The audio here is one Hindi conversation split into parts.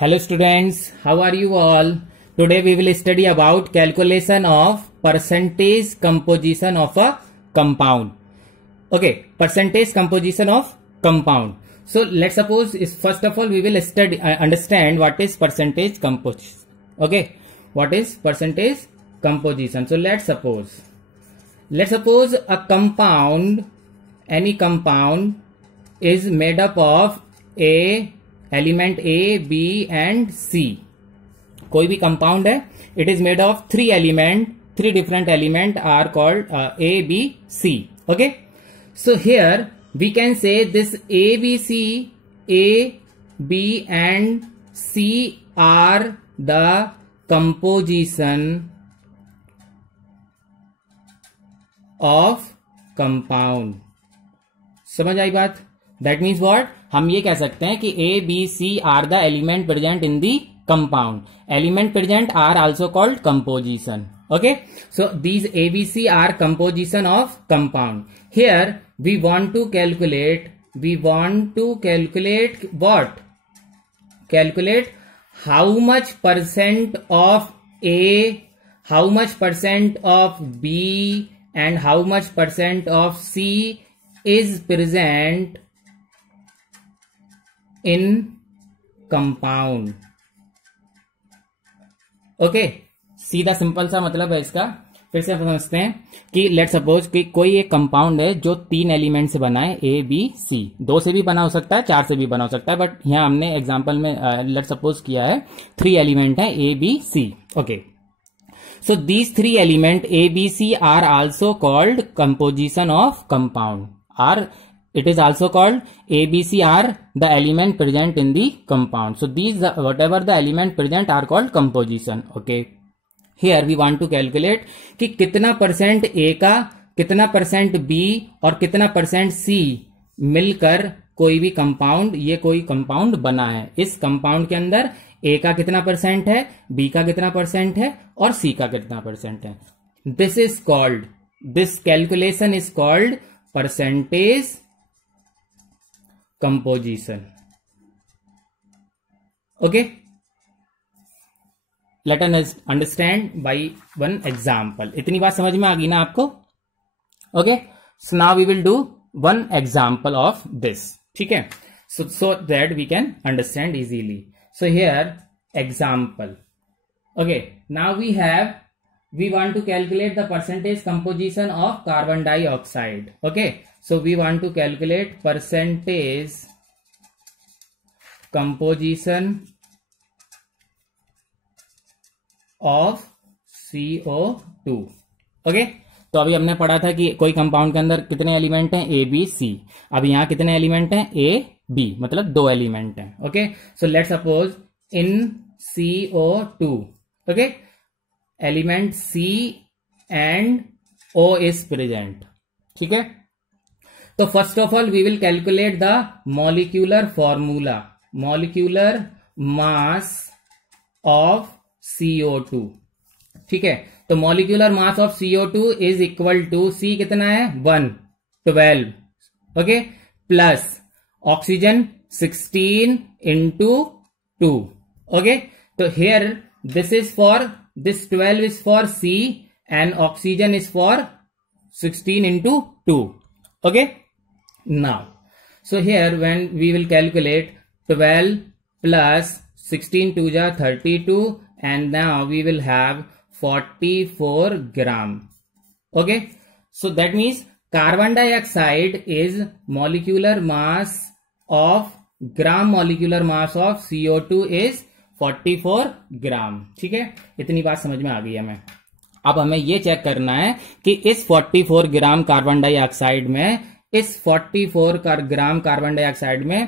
Hello students, how are you all? Today we will study about calculation of percentage composition of a compound. Okay, percentage composition of compound. So let's suppose first of all we will study understand what is percentage composition. Okay, what is percentage composition? So let's suppose a compound, any compound is made up of element A B and C. कोई भी कंपाउंड है, it is made of three different element are called A B C. Okay, so here we can say this A B C, A B and C are the composition of compound. समझ आई बात? दैट मीन्स व्हाट, हम ये कह सकते हैं कि A B C are the element present in the compound. Element present are also called composition. Okay, so these A B C are composition of compound. Here we want to calculate what, calculate how much percent of A, how much percent of B and how much percent of C is present in compound. Okay, सीधा सिंपल सा मतलब है इसका. फिर से समझते हैं कि लेट सपोज कि कोई एक कंपाउंड है जो 3 एलिमेंट से बना है, ए बी सी. 2 से भी बना हो सकता है, 4 से भी बना हो सकता है, बट यहां हमने एग्जांपल में लेट सपोज किया है 3 एलिमेंट है A B C. Okay, so these 3 element A, B, C are also called composition of compound, or it is also called A, B, C are the element present in the compound. So these whatever the element present are called composition. Okay, here we want to calculate कि कितना परसेंट A का, कितना परसेंट B और कितना परसेंट C मिलकर कोई भी कंपाउंड, ये कोई कंपाउंड बना है. इस कंपाउंड के अंदर ए का कितना परसेंट है, बी का कितना परसेंट है और सी का कितना परसेंट है. This is called, this calculation is called percentage composition. Okay, let us understand by one example. इतनी बात समझ में आ गई ना आपको? Okay, so now we will do one example of this. ठीक है, so that we can understand easily. So here example. Okay, now we want to calculate the percentage composition of carbon dioxide. Okay, so we want to calculate percentage composition of CO2. Okay, तो अभी हमने पढ़ा था कि कोई कंपाउंड के अंदर कितने एलिमेंट हैं, ए बी सी. अब यहां कितने एलिमेंट हैं, ए बी, मतलब 2 एलिमेंट हैं. Okay, so let suppose in CO2, okay, element C and O is present. ठीक है, तो first of all we will calculate the molecular formula, molecular mass of CO2. ठीक है, तो molecular mass of CO2 is equal to, C कितना है 1, 12. Okay, plus oxygen 16 into 2. Okay, तो here this is for, this 12 is for C and oxygen is for 16 into 2. Okay, now so here when we will calculate 12 plus 16 2 जा 32 and now we will have 44 gram. Okay, so that means carbon dioxide is molecular mass of, gram molecular mass of CO2 is 44 gram. ठीक है, इतनी बात समझ में आ गई हमें. अब हमें ये चेक करना है कि इस 44 ग्राम कार्बन डाइऑक्साइड में, इस 44 ग्राम कार्बन डाइऑक्साइड में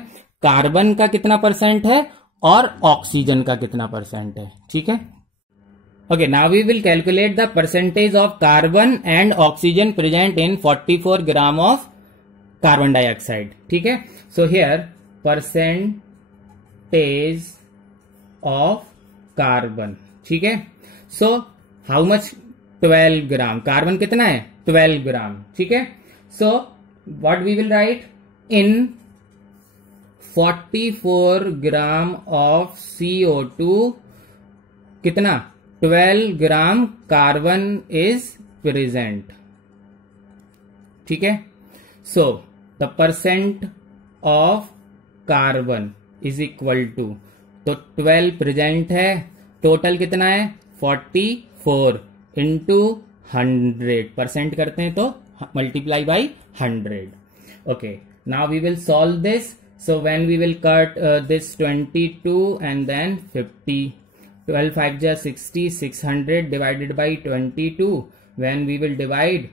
कार्बन का कितना परसेंट है और ऑक्सीजन का कितना परसेंट है. ठीक है, okay, now we will calculate the percentage of carbon and oxygen present in 44 gram of carbon dioxide. ठीक है, so here percentage of carbon. ठीक है, so how much, 12 gram. Carbon कितना है, 12 ग्राम. ठीक है, so what we will write in 44 gram of CO2, कितना 12 ग्राम कार्बन इज प्रेजेंट। ठीक है, so the percent of carbon is equal to, तो 12 प्रेजेंट है, टोटल कितना है 44 इंटू 100, परसेंट करते हैं तो multiply by 100। Okay, now we will solve this. So when we will cut this 22 and then 50, 12 5 जा 60, 600 divided by 22, when we will divide,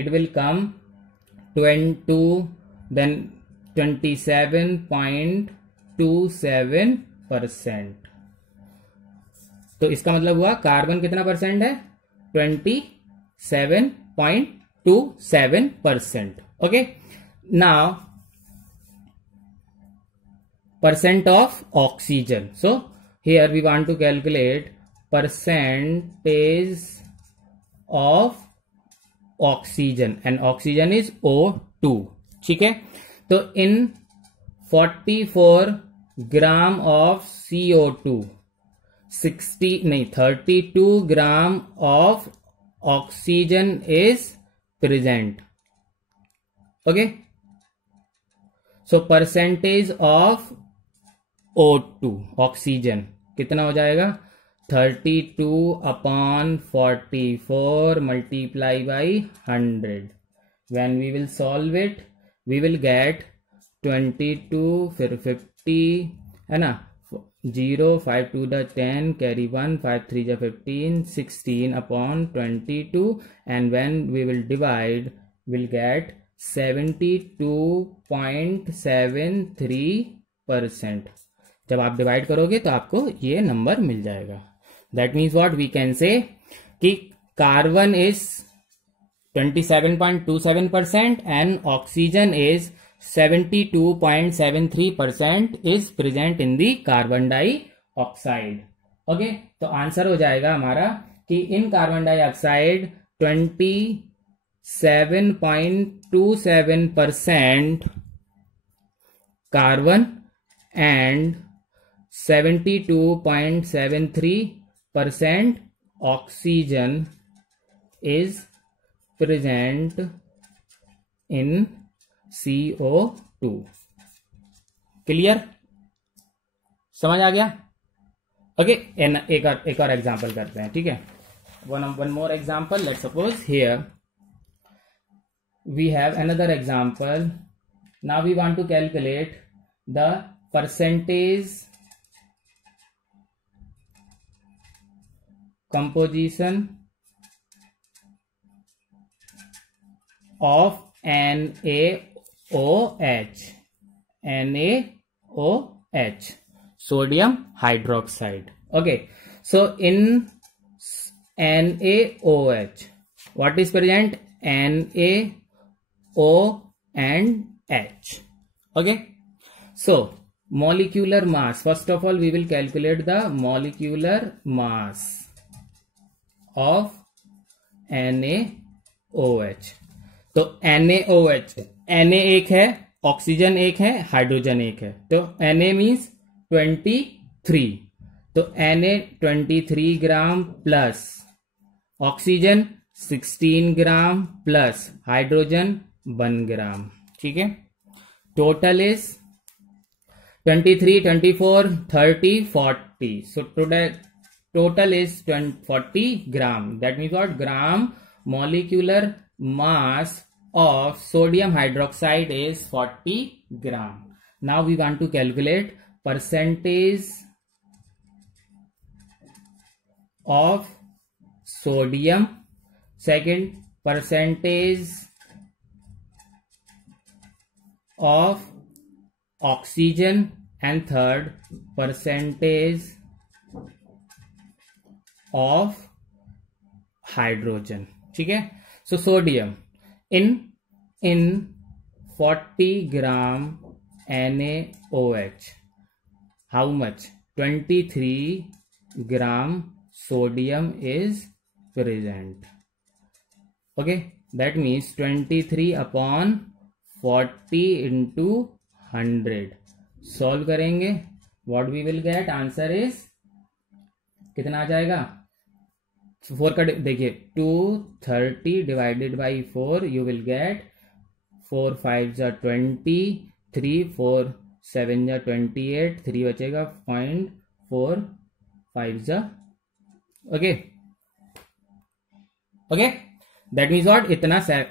it will come 22, then 27.27%। तो इसका मतलब हुआ कार्बन कितना परसेंट है 27.27%। Okay, now percent of oxygen, so here we want to calculate percentage of oxygen and oxygen is O2। ठीक है, तो in 44 gram of CO2 32 gram of oxygen is present. Okay, so percentage of O2 oxygen कितना हो जाएगा 32/44 multiply by 100। When we will solve it we will get 22, फिर 50 है ना, 0 5 2 10 carry 1 5 3 15 16/22 and when we will divide will get 72.73%। जब आप डिवाइड करोगे तो आपको ये नंबर मिल जाएगा। That means what we can say कि carbon is 27.27% and oxygen is 72.73% is present in the carbon dioxide. Okay, तो आंसर हो जाएगा हमारा कि इन carbon dioxide 27.27% carbon and 72.73% oxygen is present in CO2। Clear, समझ आ गया? ओके, एक और एग्जांपल करते हैं। ठीक है, one more example. Let's suppose here we have another example. Now we want to calculate the percentage composition of NaOH, sodium hydroxide। Okay, so in NaOH, what is present? NaO and H। Okay, so molecular mass, first of all we will calculate the molecular mass of NaOH। तो NaOH, Na एक है, ऑक्सीजन एक है, हाइड्रोजन एक है, तो Na मीन्स 23, तो Na 23 gram plus oxygen 16 gram plus hydrogen 1 ग्राम। ठीक है, total is 23, 24, 30, 40, so total is 40 gram। that means what? Gram molecular mass of sodium hydroxide is 40 gram। now we want to calculate percentage of sodium, second percentage of oxygen, and third percentage of hydrogen। ठीक है, so sodium in 40 gram NaOH, how much? 23 gram sodium is present। okay, that means 23/40 into 100, solve करेंगे, what we will get, answer is कितना आ जाएगा, 4 का देखिए 230 divided by 4 you will get 4 5 जा 20, 3 4 7 जा 28, 3 बचेगा 0.45 जा, okay okay, that means what,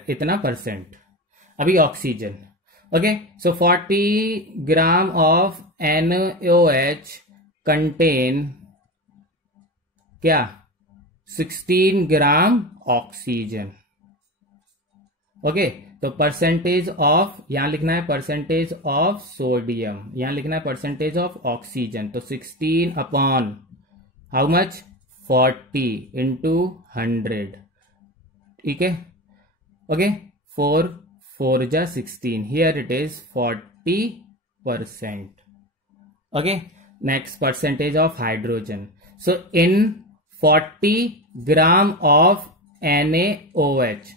इतना परसेंट। अभी oxygen, okay, so 40 gram of NaOH contain क्या, 16 ग्राम ऑक्सीजन, ओके, तो परसेंटेज ऑफ यहां लिखना है परसेंटेज ऑफ सोडियम, यहां लिखना है परसेंटेज ऑफ ऑक्सीजन, तो 16 अपॉन हाउ मच, 40 इंटू 100, ठीक है, ओके, 4 4 जा 16, here it is 40%, okay. Next percentage of hydrogen, so in 40 gram of NaOH,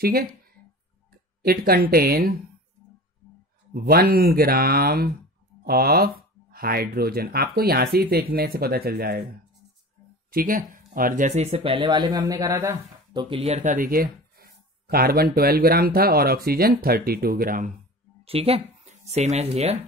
ठीक है, it contain 1 gram of hydrogen, आपको यहां से ही देखने से पता चल जाएगा, ठीक है। और जैसे इससे पहले वाले में हमने करा था तो क्लियर था, देखिए कार्बन 12 ग्राम था और ऑक्सीजन 32 ग्राम, ठीक है, सेम एज हियर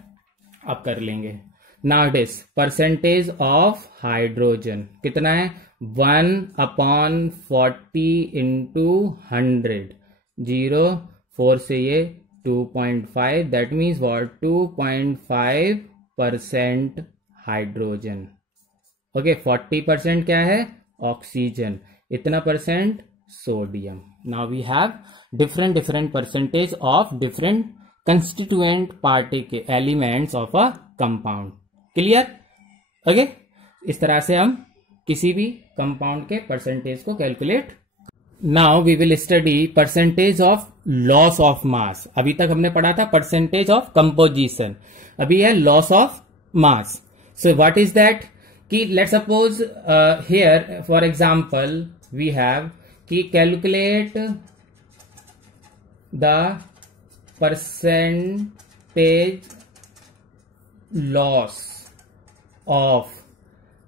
आप कर लेंगे। Now it is percentage of hydrogen कितना है, 1/40 इंटू 100, 0 4 से ये 2.5, that means what, 2.5% hydrogen, okay, 40% क्या है, ऑक्सीजन, इतना percent sodium. Now we have different percentage of different constituent particle elements of a compound, clear, okay. इस तरह से हम किसी भी कंपाउंड के परसेंटेज को calculate. Now we will study percentage of loss of mass. अभी तक हमने पढ़ा था परसेंटेज ऑफ कंपोजिशन, अभी है loss of mass. So what is that, कि let suppose here for example we have कि calculate the percentage loss of,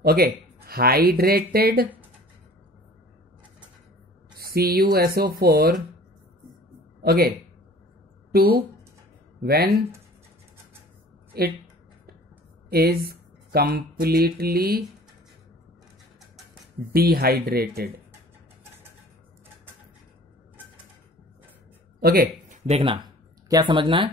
okay, hydrated CuSO4, okay, to when it is completely dehydrated, okay, देखना क्या समझना है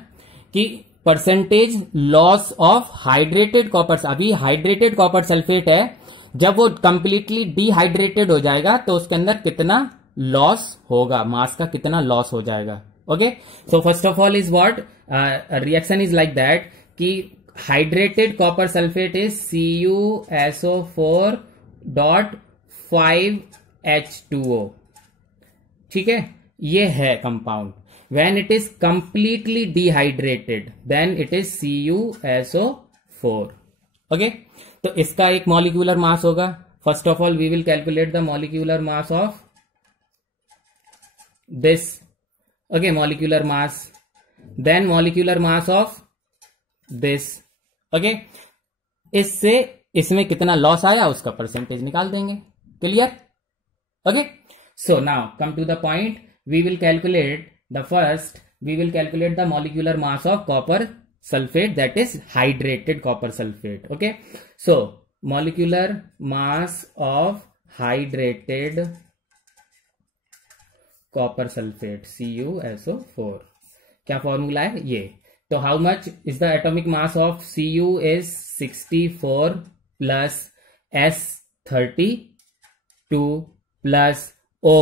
कि percentage loss of hydrated copper, अभी हाइड्रेटेड कॉपर सल्फेट है, जब वो कंप्लीटली डिहाइड्रेटेड हो जाएगा तो उसके अंदर कितना लॉस होगा, मास का कितना लॉस हो जाएगा, okay. So first of all is what, reaction is like that कि hydrated copper sulphate is CuSO4.5H2O, ठीक है, ये है compound. When it is completely dehydrated, then it is CuSO4, okay? तो इसका एक मॉलिक्यूलर मास होगा। First of all we will calculate the molecular mass of this, okay, molecular mass, then molecular mass of this, okay. इससे इसमें कितना लॉस आया उसका परसेंटेज निकाल देंगे, clear, okay. So now come to the point, we will calculate the first, we will calculate the molecular mass of copper sulfate, that is hydrated copper sulfate, okay. So molecular mass of hydrated copper sulfate CuSO4, क्या फॉर्मूला है ये, तो how much is the atomic mass of Cu is 64 plus S32 plus O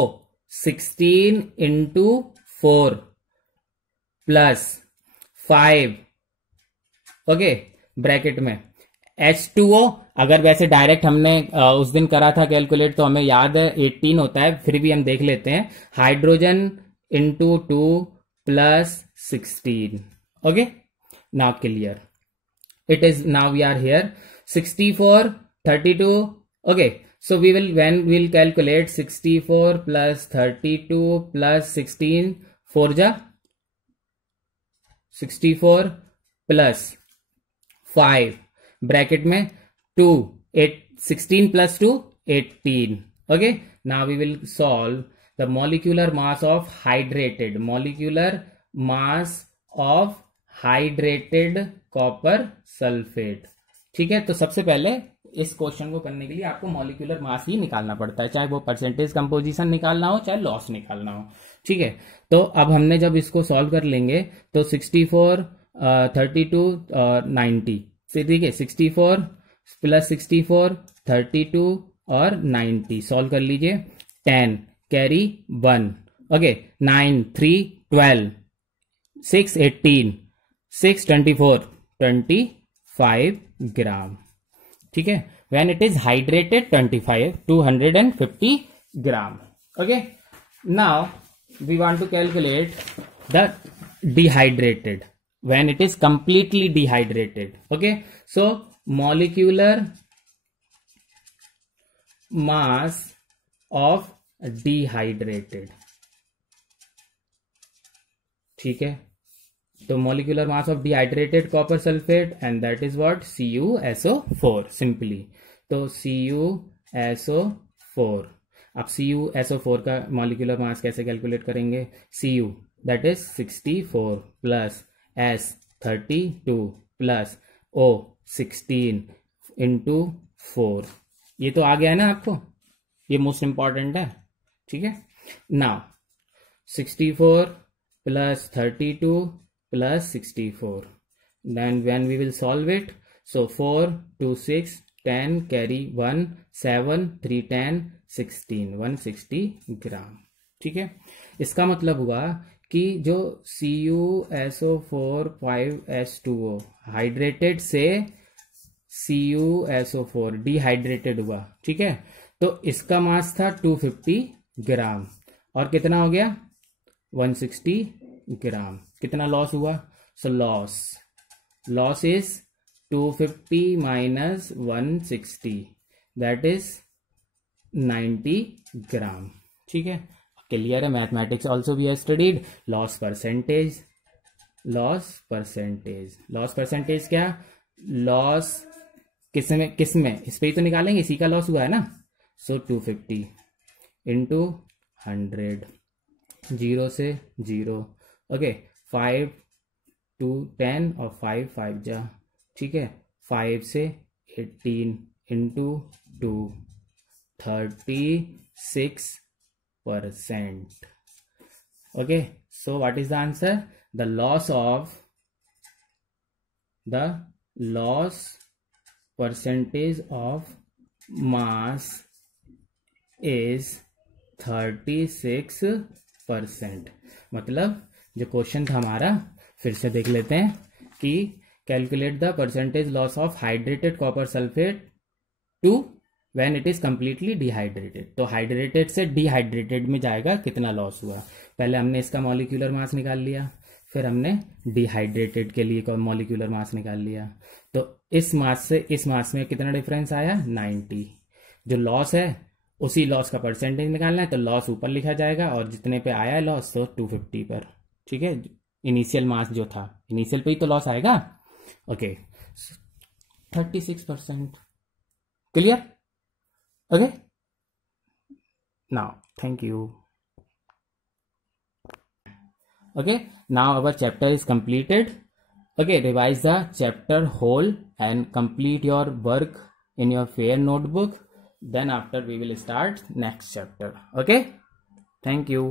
16 into 4 plus 5, okay, bracket में H2O। अगर वैसे डायरेक्ट हमने उस दिन करा था कैलकुलेट तो हमें याद है 18 होता है, फिर भी हम देख लेते हैं, hydrogen into 2 plus 16, okay. Now clear, it is, now we are here 64 32, okay. So we will, when we'll calculate 64 plus 32 plus 16, 4 जा 64 plus 5 ब्रैकेट में 2 8 16 plus 2 18. Okay, now we will solve the molecular mass of hydrated copper sulphate. ठीक है, तो सबसे पहले इस क्वेश्चन को करने के लिए आपको मॉलिक्यूलर मास ही निकालना पड़ता है, चाहे वो परसेंटेज कंपोजिशन निकालना हो चाहे लॉस निकालना हो. ठीक है, तो अब हमने जब इसको सॉल्व कर लेंगे तो 64 32 और 90. ठीक है, 64 प्लस 64 32 और 90 सॉल्व कर लीजिए. 10 कैरी 1. Okay, 9 3 12 6 18 6 24 25 gram. ठीक है, when it is hydrated 250 gram. Okay, now we want to calculate the dehydrated when it is completely dehydrated. Okay, so molecular mass of dehydrated. ठीक है, तो molecular mass of dehydrated copper sulfate and that is what CuSO4 simply. तो CuSO4. अब CuSO4 का molecular mass कैसे कैलकुलेट करेंगे? Cu that is 64 plus S 32 plus O 16 into 4. ये तो आ गया है ना आपको, ये मोस्ट इंपॉर्टेंट है. ठीक है, now 64 plus 32 plus 64, then when we will solve it, so 4 2 6 10 carry 1 7 3 10 16 160 ग्राम. ठीक है, इसका मतलब हुआ कि जो CuSO4 5S2O हाइड्रेटेड से CuSO4 डिहाइड्रेटेड हुआ. ठीक है, तो इसका मास था 250 ग्राम और कितना हो गया 160 ग्राम. कितना लॉस हुआ? So loss is 250 minus 160 that is 90 gram. ठीक है, क्लियर है. Mathematics also we have studied loss percentage. Loss percentage क्या? लॉस किस में इस पे ही तो निकालेंगे, इसी का लॉस हुआ है ना. सो 250 इंटू 100, 0 से 0. ओके, 5 2 10 और 5 5 जा. ठीक है, 5 से 18 into 2 36%. Okay, so what is the answer? The loss percentage of mass is 36%. मतलब जो क्वेश्चन था हमारा, फिर से देख लेते हैं कि calculate the percentage loss of hydrated copper sulphate to when it is completely dehydrated. तो हाइड्रेटेड से डिहाइड्रेटेड में जाएगा, कितना लॉस हुआ. पहले हमने इसका मॉलिक्यूलर मास निकाल लिया, फिर हमने डिहाइड्रेटेड के लिए मॉलिक्यूलर मास निकाल लिया. तो इस मास से इस मास में कितना डिफरेंस आया? 90. जो लॉस है उसी लॉस का परसेंटेज निकालना है, तो लॉस ऊपर लिखा जाएगा और जितने पे आया है लॉस तो 250 पर. ठीक है, इनिशियल मास जो था, इनिशियल पे ही तो लॉस आएगा. Okay, 36%. Clear? Okay, now thank you. Okay, now our chapter is completed. Okay, revise the chapter whole and complete your work in your fair notebook. Then after we will start next chapter. Okay, thank you.